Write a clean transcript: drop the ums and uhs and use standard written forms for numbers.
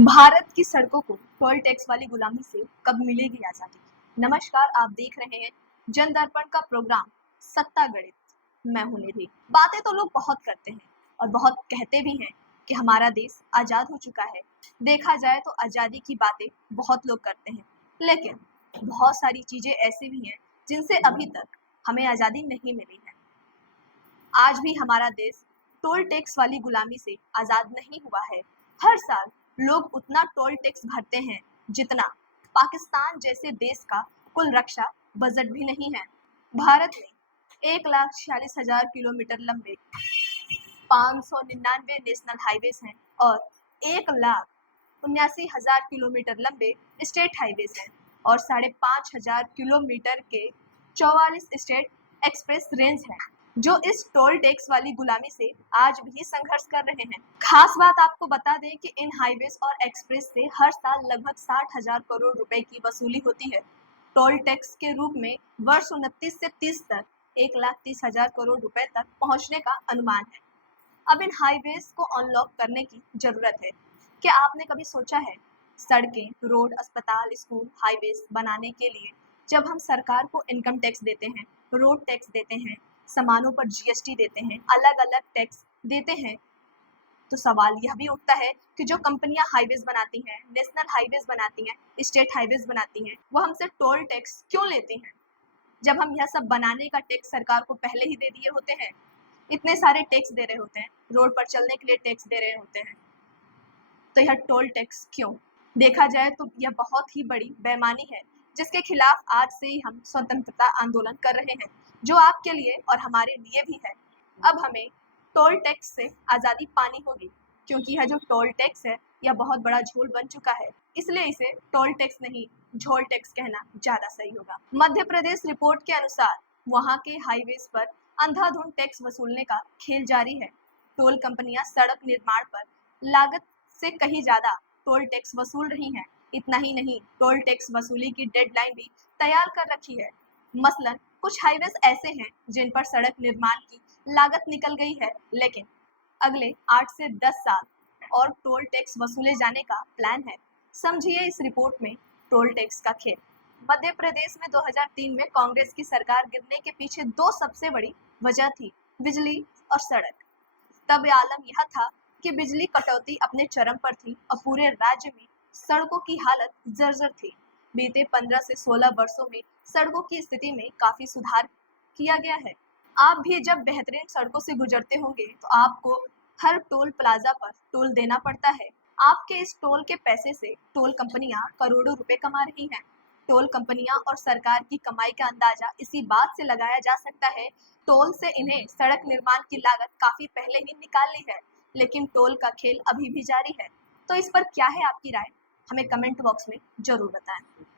भारत की सड़कों को टोल टैक्स वाली गुलामी से कब मिलेगी आजादी। नमस्कार, आप देख रहे हैं जन दर्पण का प्रोग्राम सत्ता गणित। मैं हूं निधि। बातें तो लोग बहुत करते हैं और बहुत कहते भी हैं कि हमारा देश आजाद हो चुका है। देखा जाए तो आजादी की बातें बहुत लोग करते हैं, लेकिन बहुत सारी चीजें ऐसी भी हैं जिनसे अभी तक हमें आजादी नहीं मिली है। आज भी हमारा देश टोल टैक्स वाली गुलामी से आजाद नहीं हुआ है। हर साल लोग उतना टोल टैक्स भरते हैं जितना पाकिस्तान जैसे देश का कुल रक्षा बजट भी नहीं है। भारत में 1,46,000 किलोमीटर लंबे 599 नेशनल हाईवेज हैं और 1,79,000 किलोमीटर लंबे स्टेट हाईवेज हैं और 5,500 किलोमीटर के 44 स्टेट एक्सप्रेस रेंज हैं, जो इस टोल टैक्स वाली गुलामी से आज भी संघर्ष कर रहे हैं। खास बात आपको बता दें कि इन हाईवेज और एक्सप्रेस से हर साल लगभग 60,000 करोड़ रुपए की वसूली होती है। टोल टैक्स के रूप में वर्ष 29 से 30 तक 1,30,000 करोड़ रुपए तक पहुंचने का अनुमान है। अब इन हाईवेज को अनलॉक करने की जरूरत है। क्या आपने कभी सोचा है, सड़कें, रोड, अस्पताल, स्कूल, हाईवेज बनाने के लिए जब हम सरकार को इनकम टैक्स देते हैं, रोड टैक्स देते हैं, सामानों पर जीएसटी देते हैं, अलग अलग टैक्स देते हैं, तो सवाल यह भी उठता है कि जो कंपनियां हाईवेज बनाती हैं, नेशनल हाईवेज बनाती हैं, स्टेट हाईवेज बनाती हैं, वो हमसे टोल टैक्स क्यों लेती हैं, जब हम यह सब बनाने का टैक्स सरकार को पहले ही दे दिए होते हैं। इतने सारे टैक्स दे रहे होते हैं, रोड पर चलने के लिए टैक्स दे रहे होते हैं, तो यह टोल टैक्स क्यों? देखा जाए तो यह बहुत ही बड़ी बेईमानी है, जिसके खिलाफ आज से ही हम स्वतंत्रता आंदोलन कर रहे हैं, जो आपके लिए और हमारे लिए भी है। अब हमें टोल टैक्स से आज़ादी पानी होगी, क्योंकि यह जो टोल टैक्स है यह बहुत बड़ा झोल बन चुका है। इसलिए इसे टोल टैक्स नहीं, झोल टैक्स कहना ज़्यादा सही होगा। मध्य प्रदेश रिपोर्ट के अनुसार वहाँ के हाईवेज पर अंधाधुंध टैक्स वसूलने का खेल जारी है। टोल कंपनियां सड़क निर्माण पर लागत से कहीं ज्यादा टोल टैक्स वसूल रही हैं। इतना ही नहीं, टोल टैक्स वसूली की डेडलाइन भी तैयार कर रखी है। मसलन कुछ हाईवेज ऐसे हैं जिन पर सड़क निर्माण की लागत निकल गई है, लेकिन अगले 8 से 10 साल और टोल टैक्स वसूले जाने का प्लान है। समझिए इस रिपोर्ट में टोल टैक्स का खेल। मध्य प्रदेश में 2003 में कांग्रेस की सरकार गिरने के पीछे दो सबसे बड़ी वजह थी, बिजली और सड़क। तब आलम यह था कि बिजली कटौती अपने चरम पर थी और पूरे राज्य में सड़कों की हालत जर्जर थी। बीते 15 से 16 वर्षों में सड़कों की स्थिति में काफी सुधार किया गया है। आप भी जब बेहतरीन सड़कों से गुजरते होंगे तो आपको हर टोल प्लाजा पर टोल देना पड़ता है। आपके इस टोल के पैसे से टोल कंपनियां करोड़ों रुपए कमा रही हैं। टोल कंपनियां और सरकार की कमाई का अंदाजा इसी बात से लगाया जा सकता है, टोल से इन्हें सड़क निर्माण की लागत काफी पहले ही निकाल ली है, लेकिन टोल का खेल अभी भी जारी है। तो इस पर क्या है आपकी राय? हमें कमेंट बॉक्स में जरूर बताएं।